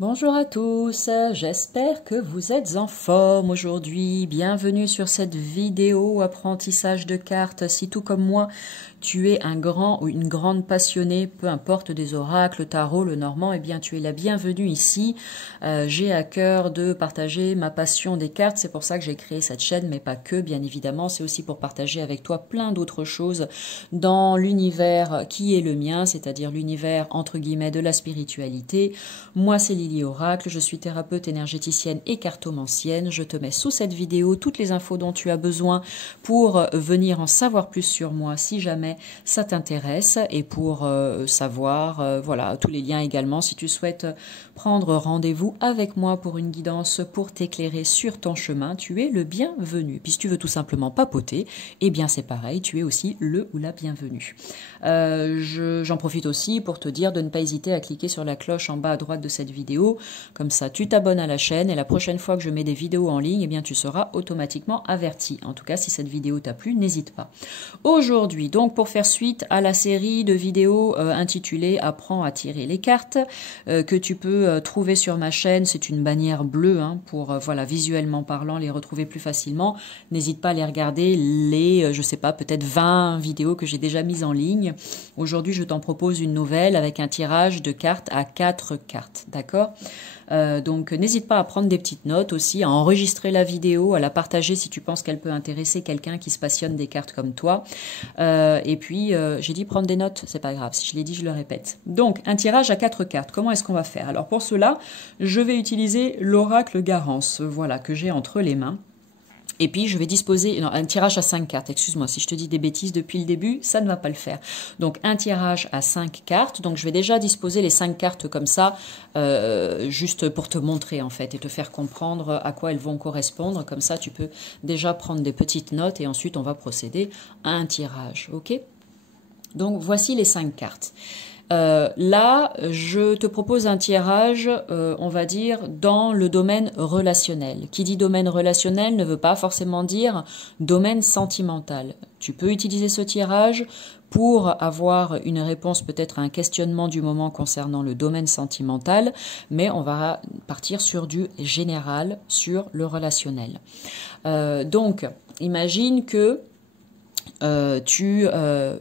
Bonjour à tous, j'espère que vous êtes en forme aujourd'hui. Bienvenue sur cette vidéo apprentissage de cartes. Si tout comme moi, tu es un grand ou une grande passionnée, peu importe des oracles, le tarot, le normand, eh bien tu es la bienvenue ici. J'ai à cœur de partager ma passion des cartes, c'est pour ça que j'ai créé cette chaîne, mais pas que, bien évidemment. C'est aussi pour partager avec toi plein d'autres choses dans l'univers qui est le mien, c'est-à-dire l'univers entre guillemets de la spiritualité. Moi, c'est Lily Oracle, je suis thérapeute énergéticienne et cartomancienne. Je te mets sous cette vidéo toutes les infos dont tu as besoin pour venir en savoir plus sur moi si jamais ça t'intéresse et pour savoir, voilà, tous les liens également si tu souhaites prendre rendez-vous avec moi pour une guidance pour t'éclairer sur ton chemin. Tu es le bienvenu. Puis si tu veux tout simplement papoter, eh bien c'est pareil, tu es aussi le ou la bienvenue. J'en profite aussi pour te dire de ne pas hésiter à cliquer sur la cloche en bas à droite de cette vidéo. Comme ça, tu t'abonnes à la chaîne et la prochaine fois que je mets des vidéos en ligne, eh bien tu seras automatiquement averti. En tout cas, si cette vidéo t'a plu, n'hésite pas. Aujourd'hui, donc, pour faire suite à la série de vidéos intitulée Apprends à tirer les cartes, que tu peux trouver sur ma chaîne. C'est une bannière bleue pour, voilà, visuellement parlant, les retrouver plus facilement. N'hésite pas à les regarder, je sais pas, peut-être 20 vidéos que j'ai déjà mises en ligne. Aujourd'hui, je t'en propose une nouvelle avec un tirage de cartes à 4 cartes, d'accord ? Donc n'hésite pas à prendre des petites notes aussi, à enregistrer la vidéo, à la partager si tu penses qu'elle peut intéresser quelqu'un qui se passionne des cartes comme toi. Et puis j'ai dit prendre des notes, c'est pas grave, si je l'ai dit je le répète. Donc un tirage à 4 cartes, comment est-ce qu'on va faire? Alors pour cela, je vais utiliser l'oracle Garance, voilà, que j'ai entre les mains. Et puis, je vais disposer un tirage à 5 cartes. Excuse-moi, si je te dis des bêtises depuis le début, ça ne va pas le faire. Donc, un tirage à 5 cartes. Donc, je vais déjà disposer les 5 cartes comme ça, juste pour te montrer, en fait, et te faire comprendre à quoi elles vont correspondre. Comme ça, tu peux déjà prendre des petites notes et ensuite, on va procéder à un tirage. OK? Donc, voici les 5 cartes. Là, je te propose un tirage, on va dire, dans le domaine relationnel. Qui dit domaine relationnel ne veut pas forcément dire domaine sentimental. Tu peux utiliser ce tirage pour avoir une réponse peut-être à un questionnement du moment concernant le domaine sentimental, mais on va partir sur du général, sur le relationnel. Donc, imagine que tu as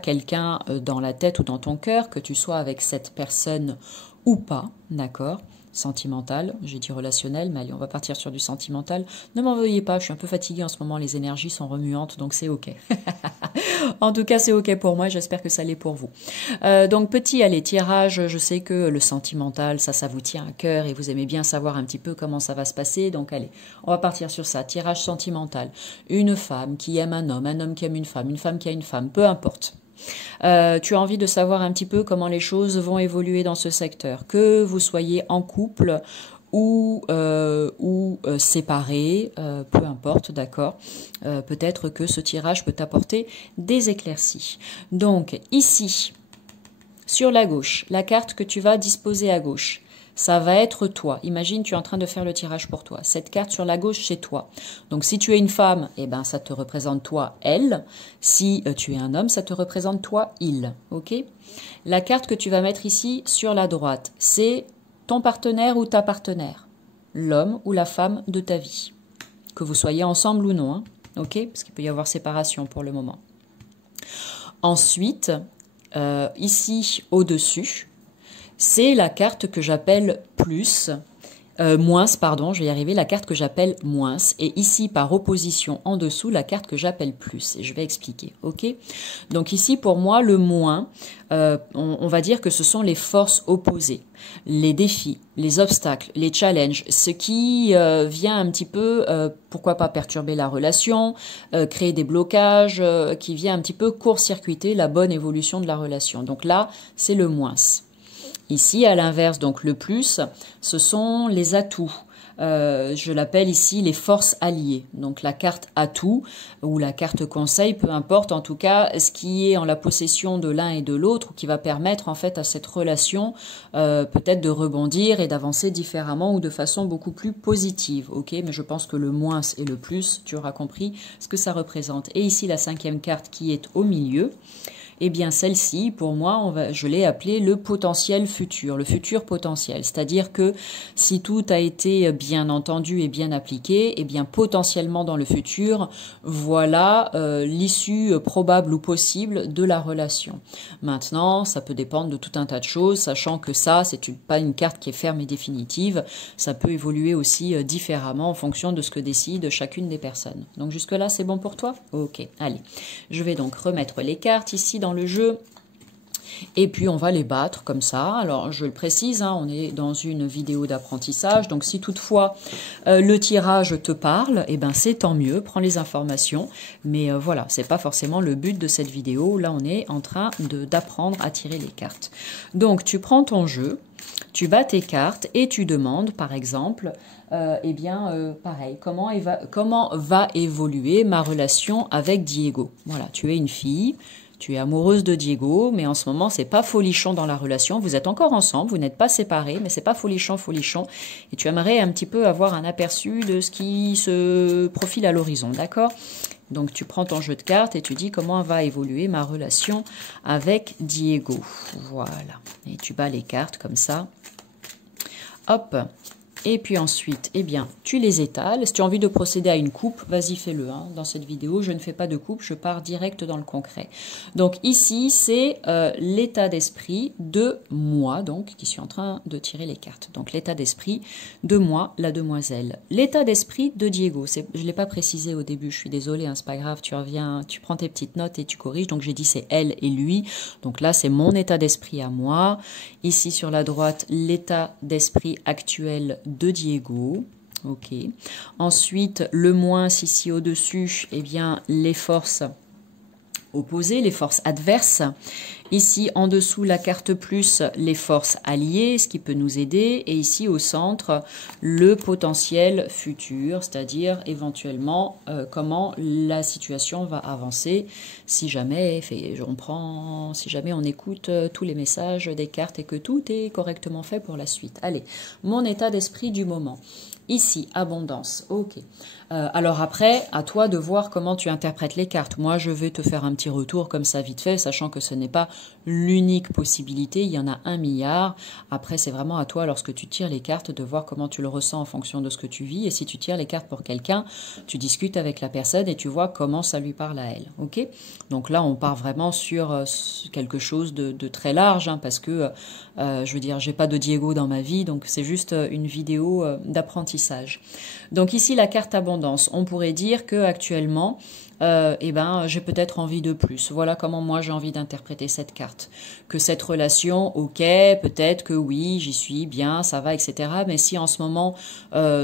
quelqu'un dans la tête ou dans ton cœur, que tu sois avec cette personne ou pas, d'accord? Sentimental, j'ai dit relationnel, mais allez, on va partir sur du sentimental. Ne m'en veuillez pas, je suis un peu fatiguée en ce moment, les énergies sont remuantes, donc c'est ok. En tout cas, c'est ok pour moi, j'espère que ça l'est pour vous. Donc petit, allez, tirage, je sais que le sentimental, ça vous tient à cœur et vous aimez bien savoir un petit peu comment ça va se passer, donc allez, on va partir sur ça. Tirage sentimental, une femme qui aime un homme qui aime une femme qui a une femme, peu importe. Tu as envie de savoir un petit peu comment les choses vont évoluer dans ce secteur, que vous soyez en couple ou séparés, peu importe, d'accord. Peut-être que ce tirage peut t'apporter des éclaircies. Donc ici, sur la gauche, la carte que tu vas disposer à gauche, ça va être toi. Imagine, tu es en train de faire le tirage pour toi. Cette carte sur la gauche, c'est toi. Donc, si tu es une femme, eh ben, ça te représente toi, elle. Si tu es un homme, ça te représente toi, il. Ok? La carte que tu vas mettre ici sur la droite, c'est ton partenaire ou ta partenaire. L'homme ou la femme de ta vie. Que vous soyez ensemble ou non. Ok? Parce qu'il peut y avoir séparation pour le moment. Ensuite, ici, au-dessus, c'est la carte que j'appelle moins, pardon, je vais y arriver, la carte que j'appelle moins. Et ici, par opposition, en dessous, la carte que j'appelle plus. Et je vais expliquer, ok? Donc ici, pour moi, le moins, on va dire que ce sont les forces opposées, les défis, les obstacles, les challenges, ce qui vient un petit peu, pourquoi pas perturber la relation, créer des blocages, qui vient un petit peu court-circuiter la bonne évolution de la relation. Donc là, c'est le moins. Ici, à l'inverse, donc le plus, ce sont les atouts. Je l'appelle ici les forces alliées. Donc la carte atout ou la carte conseil, peu importe, en tout cas, ce qui est en la possession de l'un et de l'autre, qui va permettre en fait à cette relation peut-être de rebondir et d'avancer différemment ou de façon beaucoup plus positive. Ok, mais je pense que le moins et le plus, tu auras compris ce que ça représente. Et ici, la cinquième carte qui est au milieu. eh bien celle-ci, pour moi, je l'ai appelée le potentiel futur, le futur potentiel. C'est-à-dire que si tout a été bien entendu et bien appliqué, eh bien potentiellement dans le futur, voilà l'issue probable ou possible de la relation. Maintenant, ça peut dépendre de tout un tas de choses, sachant que ça, c'est pas une carte qui est ferme et définitive. Ça peut évoluer aussi différemment en fonction de ce que décide chacune des personnes. Donc jusque-là, c'est bon pour toi? Ok, allez. Je vais donc remettre les cartes ici dans le jeu. Et puis on va les battre comme ça. Alors je le précise, hein, on est dans une vidéo d'apprentissage, donc si toutefois le tirage te parle, eh ben c'est tant mieux, prends les informations. Mais voilà, c'est pas forcément le but de cette vidéo. Là on est en train d'apprendre à tirer les cartes. Donc tu prends ton jeu, tu bats tes cartes et tu demandes par exemple, eh bien pareil, comment va évoluer ma relation avec Diego. Voilà, tu es une fille. Tu es amoureuse de Diego, mais en ce moment, c'est pas folichon dans la relation. Vous êtes encore ensemble, vous n'êtes pas séparés, mais c'est pas folichon. Et tu aimerais un petit peu avoir un aperçu de ce qui se profile à l'horizon, d'accord? Donc, tu prends ton jeu de cartes et tu dis comment va évoluer ma relation avec Diego. Voilà. Et tu bats les cartes comme ça. Hop. Et puis ensuite, eh bien, tu les étales. Si tu as envie de procéder à une coupe, vas-y, fais-le. Hein. Dans cette vidéo, je ne fais pas de coupe, je pars direct dans le concret. Donc ici, c'est l'état d'esprit de moi, donc, qui suis en train de tirer les cartes. Donc l'état d'esprit de moi, la demoiselle. L'état d'esprit de Diego. Je ne l'ai pas précisé au début, je suis désolée, hein, c'est pas grave, tu reviens, tu prends tes petites notes et tu corriges. Donc j'ai dit c'est elle et lui. Donc là, c'est mon état d'esprit à moi. Ici, sur la droite, l'état d'esprit actuel de Diego. Ok. Ensuite, le moins ici au-dessus, eh bien, les forces opposées, les forces adverses. Ici, en dessous, la carte plus, les forces alliées, ce qui peut nous aider. Et ici, au centre, le potentiel futur, c'est-à-dire éventuellement comment la situation va avancer si jamais on écoute tous les messages des cartes et que tout est correctement fait pour la suite. Allez, mon état d'esprit du moment. Ici, abondance, ok. Alors après, à toi de voir comment tu interprètes les cartes. Moi, je vais te faire un petit retour comme ça vite fait, sachant que ce n'est pas l'unique possibilité, il y en a 1 milliard. Après, c'est vraiment à toi, lorsque tu tires les cartes, de voir comment tu le ressens en fonction de ce que tu vis. Et si tu tires les cartes pour quelqu'un, tu discutes avec la personne et tu vois comment ça lui parle à elle, ok? Donc là, on part vraiment sur quelque chose de très large, hein, parce que, je veux dire, j'ai pas de Diego dans ma vie, donc c'est juste une vidéo d'apprentissage. Donc ici, la carte abondance. On pourrait dire que actuellement, j'ai peut-être envie de plus. Voilà comment moi j'ai envie d'interpréter cette carte. Que cette relation, ok, peut-être que oui, j'y suis bien, ça va, etc. Mais si en ce moment,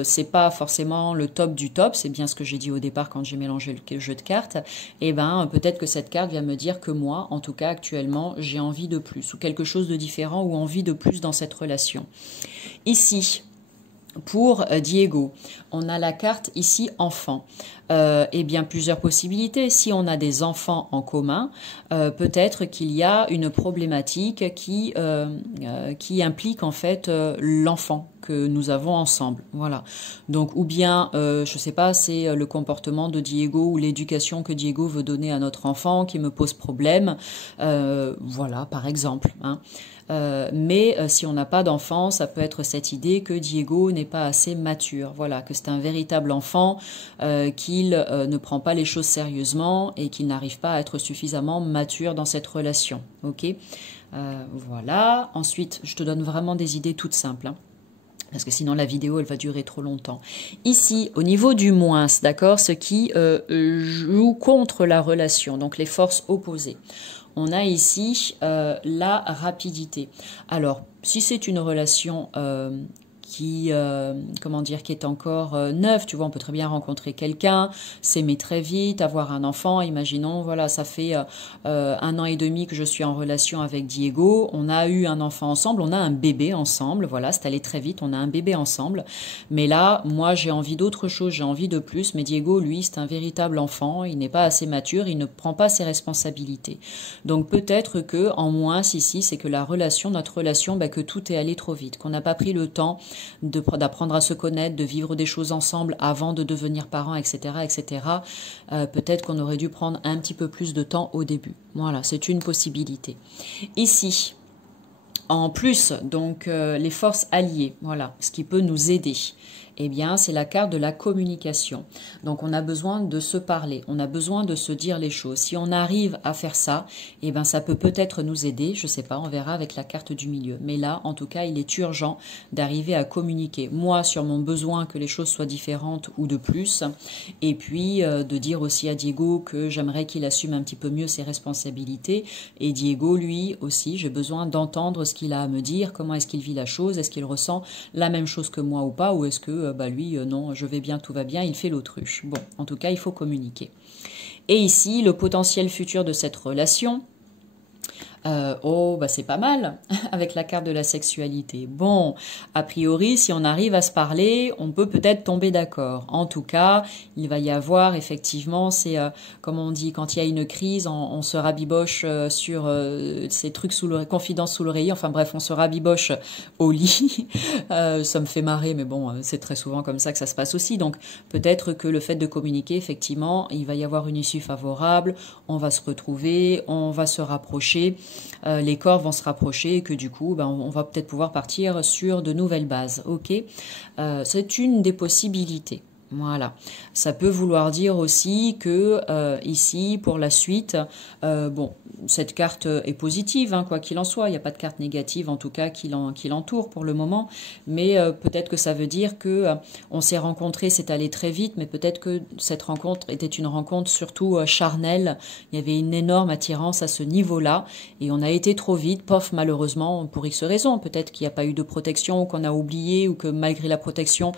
c'est pas forcément le top du top, c'est bien ce que j'ai dit au départ quand j'ai mélangé le jeu de cartes, peut-être que cette carte vient me dire que moi, en tout cas actuellement, j'ai envie de plus, ou quelque chose de différent, ou envie de plus dans cette relation. Ici, pour Diego, on a la carte ici enfant. Bien plusieurs possibilités. Si on a des enfants en commun, peut-être qu'il y a une problématique qui implique en fait l'enfant que nous avons ensemble. Voilà. Donc ou bien, je sais pas, c'est le comportement de Diego ou l'éducation que Diego veut donner à notre enfant qui me pose problème. Voilà, par exemple. Hein. Mais si on n'a pas d'enfant, ça peut être cette idée que Diego n'est pas assez mature. Voilà, que c'est un véritable enfant, qu'il ne prend pas les choses sérieusement et qu'il n'arrive pas à être suffisamment mature dans cette relation. Ok, voilà. Ensuite, je te donne vraiment des idées toutes simples. Hein. Parce que sinon la vidéo elle va durer trop longtemps. Ici, au niveau du moins, d'accord, ce qui joue contre la relation, donc les forces opposées. On a ici la rapidité. Alors, si c'est une relation qui est encore neuve, tu vois, on peut très bien rencontrer quelqu'un, s'aimer très vite, avoir un enfant, imaginons, voilà, ça fait 1 an et demi que je suis en relation avec Diego, on a eu un enfant ensemble, on a un bébé ensemble, voilà, c'est allé très vite, on a un bébé ensemble, mais là, moi j'ai envie d'autre chose, j'ai envie de plus, mais Diego, lui, c'est un véritable enfant, il n'est pas assez mature, il ne prend pas ses responsabilités. Donc peut-être que, en moins, ici, c'est que notre relation, que tout est allé trop vite, qu'on n'a pas pris le temps d'apprendre à se connaître, de vivre des choses ensemble avant de devenir parents, etc., etc. Peut-être qu'on aurait dû prendre un petit peu plus de temps au début. Voilà, c'est une possibilité. Ici, en plus, donc, les forces alliées, voilà, ce qui peut nous aider, eh bien, c'est la carte de la communication. Donc, on a besoin de se parler, on a besoin de se dire les choses. Si on arrive à faire ça, eh bien, ça peut peut-être nous aider. Je ne sais pas, on verra avec la carte du milieu. Mais là, en tout cas, il est urgent d'arriver à communiquer. Moi, sur mon besoin que les choses soient différentes ou de plus. Et puis, de dire aussi à Diego que j'aimerais qu'il assume un petit peu mieux ses responsabilités. Et Diego, lui aussi, j'ai besoin d'entendre ce qu'il a à me dire, comment est-ce qu'il vit la chose, est-ce qu'il ressent la même chose que moi ou pas, ou est-ce que lui, non, je vais bien, tout va bien, il fait l'autruche. Bon, en tout cas, il faut communiquer. Et ici, le potentiel futur de cette relation, c'est pas mal, avec la carte de la sexualité. Bon, a priori, si on arrive à se parler, on peut peut-être tomber d'accord. En tout cas, il va y avoir, effectivement, c'est, comme on dit, quand il y a une crise, on se rabiboche sur ces trucs confidences sous l'oreiller, enfin bref, on se rabiboche au lit. Ça me fait marrer, mais bon, c'est très souvent comme ça que ça se passe aussi. Donc, peut-être que le fait de communiquer, effectivement, il va y avoir une issue favorable, on va se retrouver, on va se rapprocher, les corps vont se rapprocher et que du coup, on va peut-être pouvoir partir sur de nouvelles bases. Ok, c'est une des possibilités. Voilà, ça peut vouloir dire aussi que ici, pour la suite, cette carte est positive, hein, quoi qu'il en soit. Il n'y a pas de carte négative, en tout cas, qui l'entoure pour le moment. Mais peut-être que ça veut dire que on s'est rencontrés, c'est allé très vite, mais peut-être que cette rencontre était une rencontre surtout charnelle. Il y avait une énorme attirance à ce niveau-là, et on a été trop vite, malheureusement, pour X raisons. Peut-être qu'il n'y a pas eu de protection, ou qu'on a oublié, ou que malgré la protection,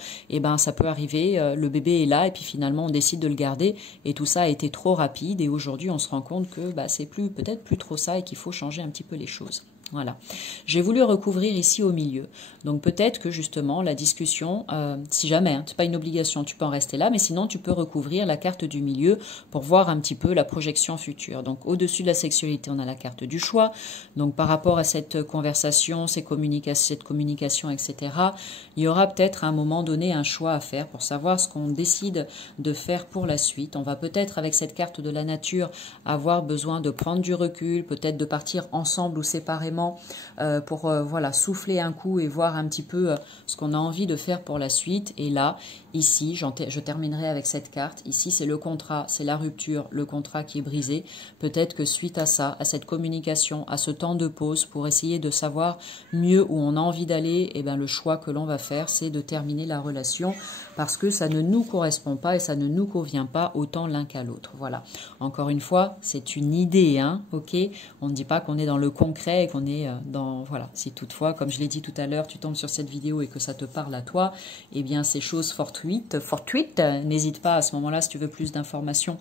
ça peut arriver. Le bébé est là et puis finalement on décide de le garder et tout ça a été trop rapide et aujourd'hui on se rend compte que c'est peut-être plus trop ça et qu'il faut changer un petit peu les choses. Voilà. J'ai voulu recouvrir ici au milieu. Donc peut-être que justement la discussion, si jamais, c'est pas une obligation, tu peux en rester là, mais sinon tu peux recouvrir la carte du milieu pour voir un petit peu la projection future. Donc au-dessus de la sexualité, on a la carte du choix. Donc par rapport à cette conversation, cette communication, etc., il y aura peut-être à un moment donné un choix à faire pour savoir ce qu'on décide de faire pour la suite. On va peut-être avec cette carte de la nature avoir besoin de prendre du recul, peut-être de partir ensemble ou séparément pour souffler un coup et voir un petit peu ce qu'on a envie de faire pour la suite. Et là, ici, je terminerai avec cette carte. Ici, c'est le contrat, c'est la rupture, le contrat qui est brisé. Peut-être que suite à ça, à cette communication, à ce temps de pause pour essayer de savoir mieux où on a envie d'aller, le choix que l'on va faire, c'est de terminer la relation parce que ça ne nous correspond pas et ça ne nous convient pas autant l'un qu'à l'autre. Voilà. Encore une fois, c'est une idée, hein, ok? On ne dit pas qu'on est dans le concret et qu'on est dans... Voilà. Si toutefois, comme je l'ai dit tout à l'heure, tu tombes sur cette vidéo et que ça te parle à toi, eh bien, ces choses fortuites, n'hésite pas à ce moment-là, si tu veux plus d'informations,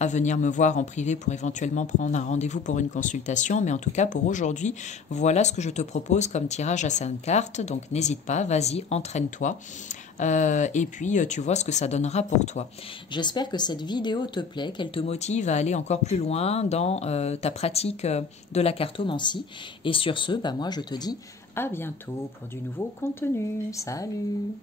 à venir me voir en privé pour éventuellement prendre un rendez-vous pour une consultation. Mais en tout cas, pour aujourd'hui, voilà ce que je te propose comme tirage à 5 cartes. Donc, n'hésite pas, vas-y, entraîne-toi. Et puis tu vois ce que ça donnera pour toi. J'espère que cette vidéo te plaît, qu'elle te motive à aller encore plus loin dans ta pratique de la cartomancie. Et sur ce, moi je te dis à bientôt pour du nouveau contenu. Salut!